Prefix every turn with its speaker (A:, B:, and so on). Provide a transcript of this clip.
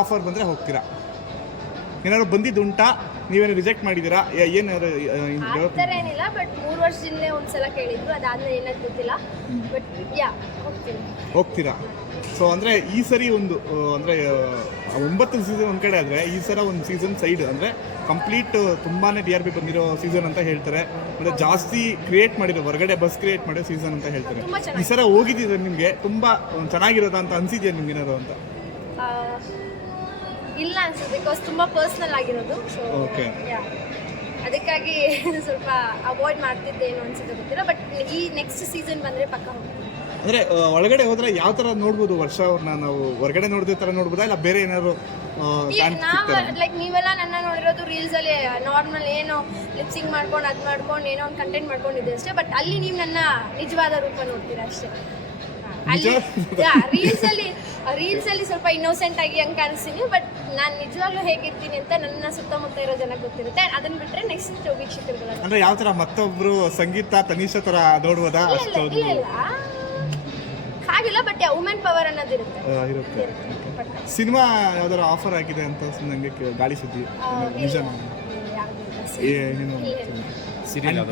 A: Offer ಬಂದರೆ ಹೋಗ್ತೀರಾ? ಏನಾದ್ರು ಬಂದಿದ್ದುಂಟಾ? ನೀವೇನು ರಿಜೆಕ್ಟ್ ಮಾಡಿದ್ದೀರಾ? ಯಾ- ಏನಾದ್ರು
B: ಏನಿಲ್ಲ ಬಟ್ ಮೂರು ವರ್ಷದಿಂದಲೇ ಒಂದ್ಸಲ ಕೇಳಿದ್ರು ಅದಾದ್ಮೇಲೆ ಏನಾದ್ರು ಗೊತ್ತಿಲ್ಲ. ಬಟ್ ಯಾ ಹೋಗ್ತೀನಿ
A: ಹೋಗ್ತೀರಾ? ಸೊ ಅಂದರೆ ಈ ಸರಿ ಒಂದು ಅಂದರೆ ಒಂಬತ್ತು ಸೀಸನ್ ಒಂದು ಕಡೆ ಆದರೆ ಈ ಸಲ ಒಂದು ಸೀಸನ್ ಸೈಡ್ ಅಂದರೆ ಕಂಪ್ಲೀಟ್ ತುಂಬಾ ಟಿ ಆರ್ ಪಿ ಬಂದಿರೋ ಸೀಸನ್ ಅಂತ ಹೇಳ್ತಾರೆ. ಅಂದರೆ ಜಾಸ್ತಿ ಕ್ರಿಯೇಟ್ ಮಾಡಿರೋ ಹೊರಗಡೆ ಬಸ್ ಕ್ರಿಯೇಟ್ ಮಾಡಿರೋ ಸೀಸನ್ ಅಂತ ಹೇಳ್ತಾರೆ.
B: ತುಂಬಾ
A: ಈ ಸಲ ಹೋಗಿದ್ದೀರ ನಿಮಗೆ? ತುಂಬ ಚೆನ್ನಾಗಿರೋದ ಅಂತ ಅನಿಸಿದೆಯಾ ನಿಮ್ಗೆ ಏನಾದ್ರು ಅಂತ?
B: ಆ, ಇಲ್ಲ ಅನ್ಸುತ್ತೆ ಬಿಕಾಸ್ ತುಂಬಾ ಪರ್ಸನಲ್ ಆಗಿರೋದು ಸೊ
A: ಓಕೆ
B: ಯಾ ಅದಕ್ಕಾಗಿ ಸ್ವಲ್ಪ ಅವಾಯ್ಡ್ ಮಾಡ್ತಿದ್ದೆ ಏನು ಅನ್ಸುತ್ತೆ ಗೊತ್ತಿಲ್ಲ ಬಟ್ ಈ ನೆಕ್ಸ್ಟ್ ಸೀಸನ್ ಬಂದ್ರೆ ಪಕ್ಕ ಹೋಗ್ತೀನಿ.
A: ಅಂದ್ರೆ ಒಳಗಡೆ ಹೋದ್ರೆ ಯಾವ ತರ ನೋಡ್ಬೋದು ವರ್ಷ ಅವ್ರನ್ನ ನಾವು? ಹೊರಗಡೆ ನೋಡಿದ ತರ ನೋಡ್ಬೋದಾ ಇಲ್ಲ ಬೇರೆ ಏನಾದ್ರು
B: ನಾವು? ಲೈಕ್ ನೀವೆಲ್ಲ ನನ್ನ ನೋಡಿರೋದು ರೀಲ್ಸ್ ಅಲ್ಲಿ ನಾರ್ಮಲ್ ಏನು ಲಿಪ್ಸಿಂಗ್ ಮಾಡ್ಕೊಂಡು ಅದ್ ಮಾಡ್ಕೊಂಡು ಏನೋ ಒಂದು ಕಂಟೆಂಟ್ ಮಾಡ್ಕೊಂಡಿದ್ದೆ ಅಷ್ಟೇ ಬಟ್ ಅಲ್ಲಿ ನೀವು ನನ್ನ ನಿಜವಾದ ರೂಪ ನೋಡ್ತೀರಾ ಅಷ್ಟೇ. ಅಲ್ಲಿ ರೀಲ್ಸ್ ಅಲ್ಲಿ ರೀಲ್ಸ್ ಅಲ್ಲಿ ಸ್ವಲ್ಪ ಇನ್ನೋಸೆಂಟ್ ಆಗಿ ಹಂಗೆ ಕಾಣಿಸ್ತೀನಿ ಬಟ್ ನಾನು ನಿಜವಾಗ್ಲೂ ಹೇಗಿರ್ತೀನಿ ಅಂತ ನನ್ನ ಸುತ್ತಮುತ್ತ ಇರೋ ಜನ ಗೊತ್ತಿರುತ್ತೆ. ಅದನ್ನ ಬಿಟ್ರೆ ನೆಕ್ಸ್ಟ್ ವೀಕ್ಷಕರುಗಳ
A: ಅಂದ್ರೆ ಯಾವ ತರ ಮತ್ತೊಬ್ರು ಸಂಗೀತ ತನಿಷ ತರ
B: ಇಲ್ಲ
A: ಅಷ್ಟೊಂದು?
B: ಹಾಗಿಲ್ಲ ಬಟ್ ವುಮೆನ್ ಪವರ್ ಅನ್ನೋದಿರುತ್ತೆ
A: ಇರುತ್ತೆ.
B: ಇರುತ್ತೆ,
A: ಸಿನಿಮಾ ಯಾವ್ದಾರ ಆಫರ್ ಆಗಿದೆ ಅಂತ ನಂಗೆ ಗಾಳಿ ಸುದ್ದಿ. ನಿಜ ಏನು.
C: ಸೀರಿಯಲ್